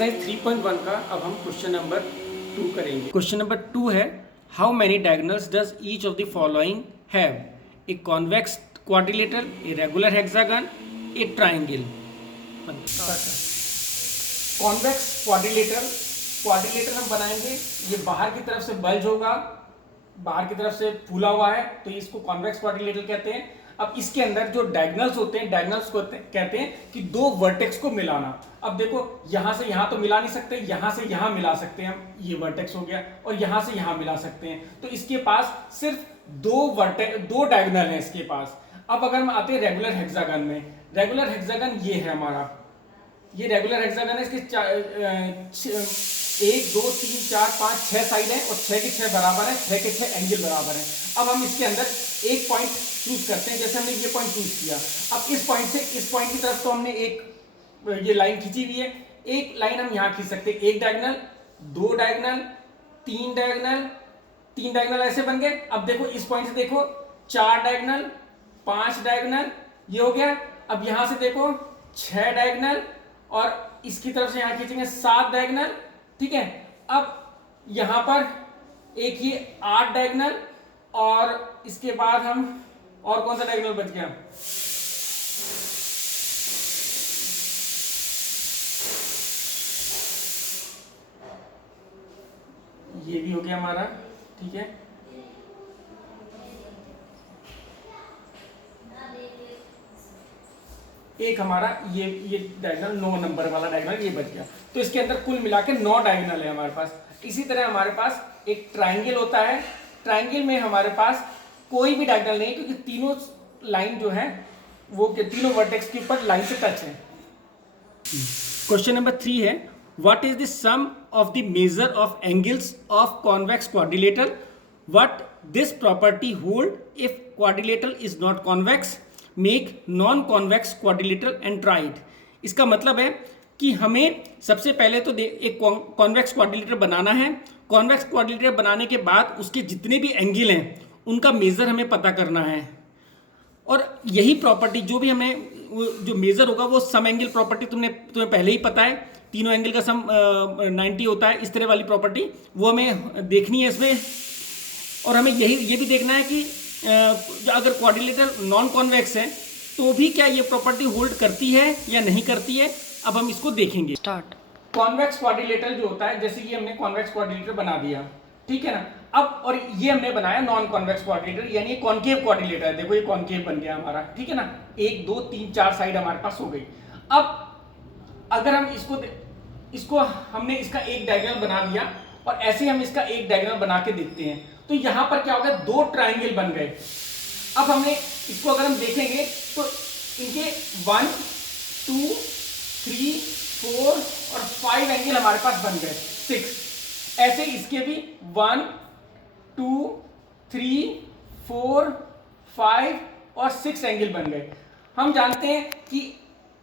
Exercise 3.1 का अब हम क्वेश्चन नंबर 2 करेंगे। क्वेश्चन नंबर 2 है, how many diagonals does each of the following have? A convex quadrilateral, a regular hexagon, A triangle. Convex quadrilateral हम बनाएंगे। ये बाहर की तरफ से बल्ज होगा, बाहर की तरफ से फूला हुआ है, तो इसको कॉन्वेक्स क्वाड्रिलेटरल कहते हैं। अब इसके अंदर जो डायगोनल्स होते हैं, डायगोनल्स को कहते हैं कि दो वर्टेक्स को मिलाना। अब देखो, यहां से यहां तो मिला नहीं सकते, यहां से यहां मिला सकते हैं हम, ये वर्टेक्स हो गया, और यहां से यहां मिला सकते हैं। तो इसके पास सिर्फ दो डायगोनल है इसके पास। अब अगर हम आते हैं रेगुलर हेक्सागन में, रेगुलर हेक्सागन ये है हमारा, ये रेगुलर हेक्सागन है। इसके 1 2 3 4 5 6 साइड है और 6 के 6 बराबर है, 6 के 6 एंगल बराबर है। अब हम इसके अंदर एक पॉइंट चूज करते हैं, जैसे हमने ये पॉइंट चूज किया। अब इस पॉइंट से इस पॉइंट की तरफ तो हमने एक ये लाइन खींची हुई है, एक लाइन हम यहां खींच सकते हैं। एक डायगोनल, दो डायगोनल, तीन डायगोनल, तीन डायगोनल ऐसे बन गए। अब देखो इस पॉइंट से देखो, 4 डायगोनल, 5 डायगोनल, ये हो गया। अब यहां से देखो 6 डायगोनल, और इसकी तरफ से यहां खींचेंगे 7 डायगोनल, ठीक है। अब यहां पर एक ये 8 डायगोनल, और इसके बाद हम और कौन सा डायगोनल बच गया? ये भी हो गया हमारा, ठीक है। एक हमारा ये डायगोनल 9 नंबर वाला डायगोनल ये बच गया। तो इसके अंदर कुल मिला के 9 डायगोनल है हमारे पास। इसी तरह हमारे पास एक ट्राइंगल होता है। ट्राइंगल में हमारे पास कोई भी डायगोनल नहीं, क्योंकि तीनों लाइन जो है वो तीनों वर्टेक्स के ऊपर लाइन से टच है। क्वेश्चन नंबर 3 है, what is the sum of the measure of angles of convex quadrilateral? What this property hold if quadrilateral is not convex? Make non convex quadrilateral and try it. इसका मतलब है कि हमें सबसे पहले तो एक कॉन्वेक्स क्वाड्रिलेटर बनाना है। कॉन्वेक्स क्वाड्रिलेटर बनाने के बाद उसके जितने भी एंगल हैं उनका मेजर हमें पता करना है, और यही प्रॉपर्टी जो भी हमें जो मेजर होगा वो सम एंगल प्रॉपर्टी तुम्हें पहले ही पता है। तीनों एंगल का सम 90 होता है, इस तरह वाली प्रॉपर्टी वो हमें देखनी है इसमें। और हमें ये भी देखना है कि अगर क्वाड्रिलेटर नॉन कॉन्वेक्स है तो भी क्या ये प्रॉपर्टी होल्ड करती है या नहीं करती है। अब हम इसको देखेंगे। स्टार्ट। कॉन्वेक्स क्वाड्रिलेटर जो होता है, जैसे कि हमने कॉन्वेक्स क्वाड्रिलेटर बना दिया, ठीक है ना। अब और ये हमने बनाया नॉन कॉन्वेक्स क्वाड्रिलेटर, यानी कॉन्केव क्वाड्रिलेटर है। देखो ये कॉन्केव बन गया हमारा, ठीक है ना। 1 2 3 4 साइड हमारे पास हो गई। अब अगर हम इसको हमने इसका एक डायगोनल बना दिया, और ऐसे हम इसका एक डायगोनल बना के देखते हैं, तो यहां पर क्या होगा, 2 ट्राइंगल बन गए। अब हमने इसको अगर हम देखेंगे तो इनके 1 2 3 4 और 5 एंगल हमारे पास बन गए, 6। ऐसे इसके भी 1 2 3 4 5 और 6 एंगल बन गए। हम जानते हैं कि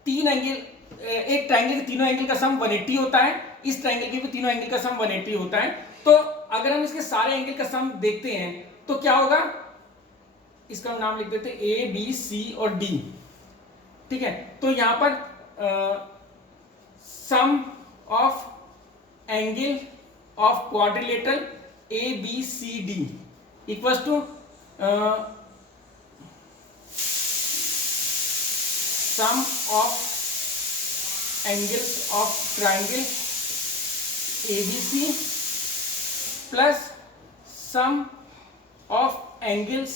एक ट्राइंगल के तीनों एंगल का सम 180 होता है, इस ट्राइंगल के भी तीनों एंगल का सम 180 होता है। तो अगर हम इसके सारे एंगल का सम देखते हैं तो क्या होगा, इसका हम नाम लिख देते हैं ए बी सी और डी, ठीक है। तो यहां पर sum of angle of quadrilateral A B C D equals to sum of angles of triangle ABC plus sum of angles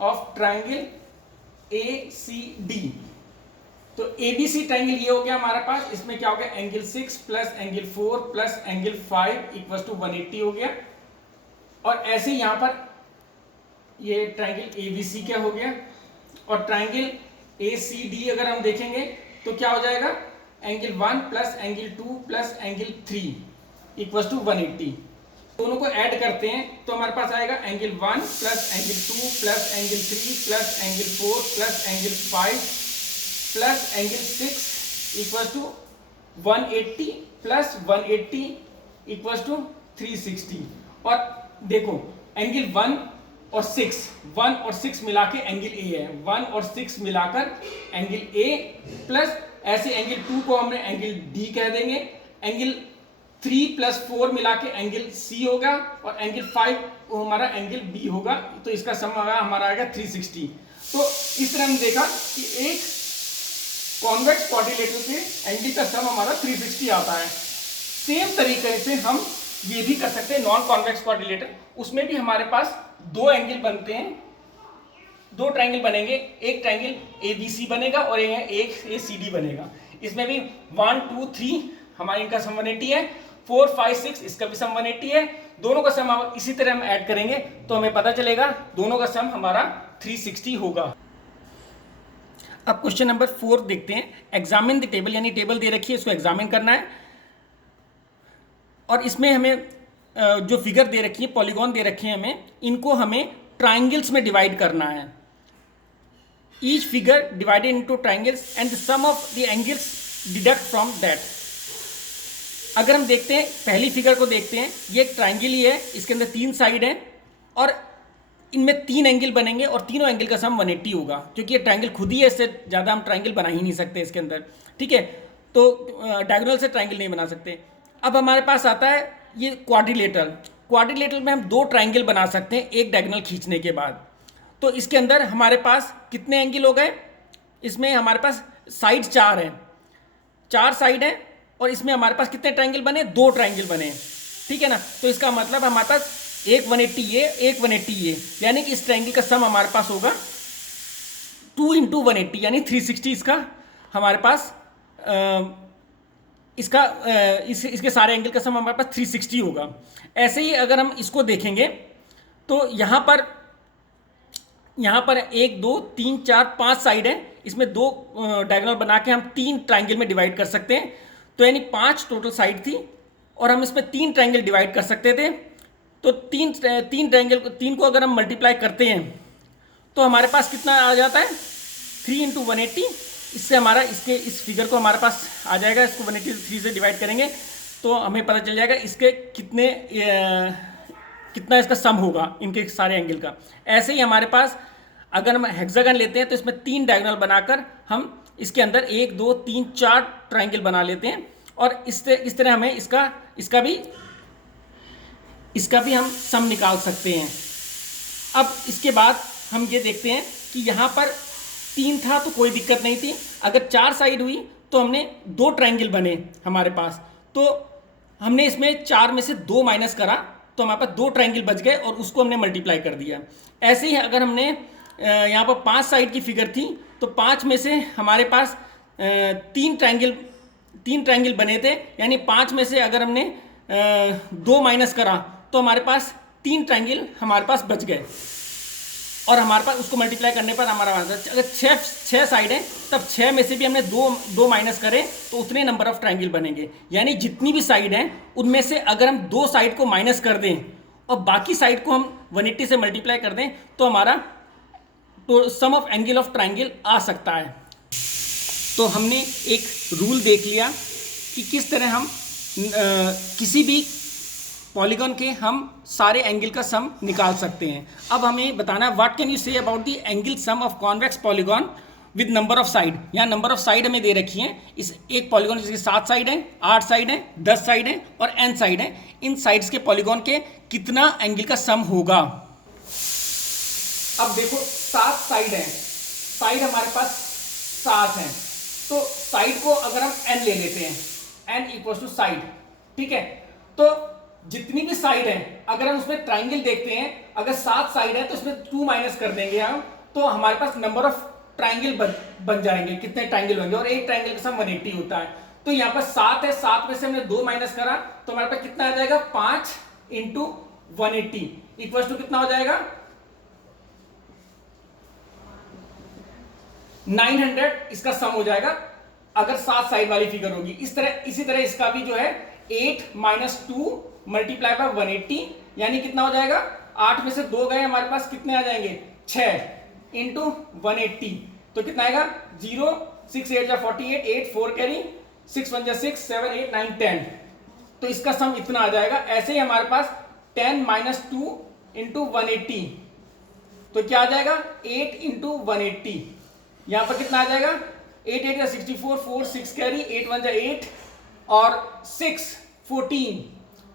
of triangle ACD। तो ABC ट्राइंगल ये हो गया हमारे पास। इसमें क्या हो गया, angle 6 plus angle 4 plus angle 5 equal to 180 हो गया। और ऐसे यहां पर ये ट्राइंगल ABC क्या हो गया, और ट्राइंगल ACD अगर हम देखेंगे तो क्या हो जाएगा, angle 1 plus angle 2 plus angle 3 equal to 180। दोनों को ऐड करते हैं तो हमारे पास आएगा angle 1 plus angle 2 plus angle 3 plus angle 4 plus angle 5 plus angle 6 equal to 180 plus 180 equal to 360। और देखो एंगल 1 और 6 मिला के एंगल ए है, 1 और 6 मिलाकर एंगल ए, प्लस ऐसे एंगल 2 को हमने एंगल डी कह देंगे, एंगल 3 + 4 मिला के एंगल सी होगा और एंगल 5 वो हमारा एंगल बी होगा, तो इसका सम हमारा आएगा 360। तो इस तरह हम देखा कि एक कॉन्वेक्स क्वाड्रिलेटरल के एंगल का सम हमारा 360 आता है। सेम तरीके से हम ये भी कर सकते हैं नॉन कॉन्वेक्स क्वाड्रिलेटर, उसमें भी हमारे पास दो एंगल बनते हैं, दो ट्रायंगल बनेंगे, एक ट्रायंगल ABC बनेगा और एक ACD बनेगा। इसमें भी 1 2 3 हमारे इनका सम 180 है, 4 5 6 इसका भी सम 180 है। दोनों का सम हम इसी तरह हम ऐड करेंगे तो हमें पता चलेगा दोनों का सम हमारा 360 होगा। अब क्वेश्चन नंबर 4 देखते हैं। एग्जामिन द टेबल, यानी टेबल दे रखी है, इसको एग्जामिन करना है और इसमें हमें जो फिगर दे रखी है, पॉलीगॉन दे रखे हैं हमें, इनको हमें ट्राइंगल्स में डिवाइड करना है। Each figure divided into triangles and the sum of the angles deduct from that. अगर हम देखते हैं पहली फिगर को देखते हैं, ये एक ट्राइंगल ही है, इसके अंदर 3 साइड हैं और इनमें 3 एंगल बनेंगे और तीनों एंगल का सम 180 होगा, क्योंकि ये ट्राइंगल खुद ही है, इससे ज़्यादा हम ट्राइंगल बना ही नहीं सकते इसके अंदर, ठीक है। तो डायगोनल से ट्राइंगल नहीं बना सकते। अब हमारे पास आता है ये क्वाड्रिलेटरल। क्वाड्रिलेटरल में हम 2 ट्राइंगल बना सकते हैं एक डायगोनल खींचने के बाद। तो इसके अंदर हमारे पास कितने एंगल हो गए, इसमें हमारे पास साइड 4 हैं, 4 साइड हैं और इसमें हमारे पास कितने ट्राइंगल बने, 2 ट्राइंगल बने, ठीक है ना। तो इसका मतलब हमारे पास एक 180 ये, एक 180 ये, यानी कि इस ट्राइंगल का सम हमारे पास होगा 2 × 180 यानी 360 इसका हमारे पास इसके सारे एंगल का सम हमारे पास 360 होगा। ऐसे ही अगर हम इसको देखेंगे तो यहाँ पर 1 2 3 4 5 साइड है, इसमें 2 डायगोनल बना के हम 3 ट्राइंगल में डिवाइड कर सकते हैं। तो यानी 5 टोटल साइड थी और हम इसमें 3 ट्राइंगल डिवाइड कर सकते थे। तो 3 को अगर हम मल्टीप्लाई करते हैं तो हमारे पास कितना आ जाता है, 3 × 180। इससे हमारा इस फिगर को हमारे पास आ जाएगा, इसको 183 से डिवाइड करेंगे तो हमें पता चल जाएगा इसके कितना इसका सम होगा इनके सारे एंगल का। ऐसे ही हमारे पास अगर हम हेक्सागन लेते हैं तो इसमें 3 डायगोनल बनाकर हम इसके अंदर 1 2 3 4 ट्राइंगल बना लेते हैं और इस तरह हमें इसका भी हम सम निकाल सकते हैं। अब इसके बाद हम ये देखते हैं कि यहाँ पर 3 था तो कोई दिक्कत नहीं थी, अगर 4 साइड हुई तो हमने 2 ट्राइंगल बने हमारे पास, तो हमने इसमें 4 में से 2 माइनस करा तो हमारे पास 2 ट्राइंगल बच गए और उसको हमने मल्टीप्लाई कर दिया। ऐसे ही अगर हमने यहाँ पर 5 साइड की फिगर थी तो 5 में से हमारे पास 3 ट्राइंगल बने थे, यानी 5 में से अगर हमने 2 माइनस करा तो हमारे पास 3 ट्राइंगल हमारे पास बच गए और हमारे पास उसको मल्टीप्लाई करने पर हमारा आंसर, अगर 6 साइड है तब 6 में से भी हमने 2 माइनस करें तो उतने नंबर ऑफ ट्राइंगल बनेंगे। यानी जितनी भी साइड हैं उनमें से अगर हम 2 साइड को माइनस कर दें और बाकी साइड को हम 180 से मल्टीप्लाई कर दें तो हमारा तो सम ऑफ एंगल ऑफ ट्राइंगल आ सकता है। तो हमने एक रूल देख लिया कि किस तरह हम किसी भी पॉलीगॉन के हम सारे एंगल का सम निकाल सकते हैं। अब हमें बताना है what can you say about the angle sum of convex polygon with number of side. यहाँ नंबर ऑफ साइड हमें दे रखी है, इस एक पॉलीगॉन जिसके 7 साइड हैं, 8 साइड हैं, 10 साइड हैं और n साइड हैं। इन साइड्स के पॉलीगॉन के कितना एंगल का सम होगा। अब देखो 7 साइड हैं, साइड हमारे पास 7 हैं, तो साइड को अगर हम n ले लेते हैं, n = साइड, ठीक है। तो जितनी भी साइड है अगर हम उसमें ट्राइंगल देखते हैं, अगर 7 साइड है तो इसमें 2 माइनस कर देंगे हम, तो हमारे पास नंबर ऑफ ट्राइंगल बन जाएंगे, कितने ट्राइंगल होंगे, और एक ट्राइंगल का सम 180 होता है। तो यहाँ पर 7 है, 7 में से हमने 2 माइनस करा तो हमारे पास कितना आ जाएगा, 5 × 180 इक्वल्स टू कितना हो जाएगा, 900 इसका सम हो जाएगा अगर 7 साइड वाली फिगर होगी। इसी तरह इसका भी जो है 8 - 2 मल्टीप्लाई बाय 180 यानी कितना हो जाएगा, 8 में से 2 गए हमारे पास, कितने आ जाएंगे, 6 × 180 तो कितना आएगा, 0 6 8 जा 48, 8 4 कैरी, 6 1 जा 6 7 8 9 10, तो इसका सम इतना आ जाएगा। ऐसे ही हमारे पास 10 - 2 × 180 तो क्या आ जाएगा, 8 × 180, यहां पर कितना आ जाएगा, 8 8 जा 64, 4 6 कैरी, 8 1 जा 8 और 6 14,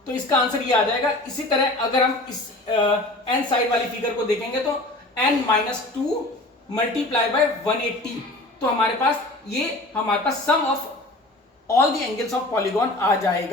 तो इसका आंसर ये आ जाएगा। इसी तरह अगर हम इस n साइड वाली फिगर को देखेंगे तो n-2 मल्टीप्लाई बाय 180, तो हमारे पास sum of all the angles of polygon आ जाएगा।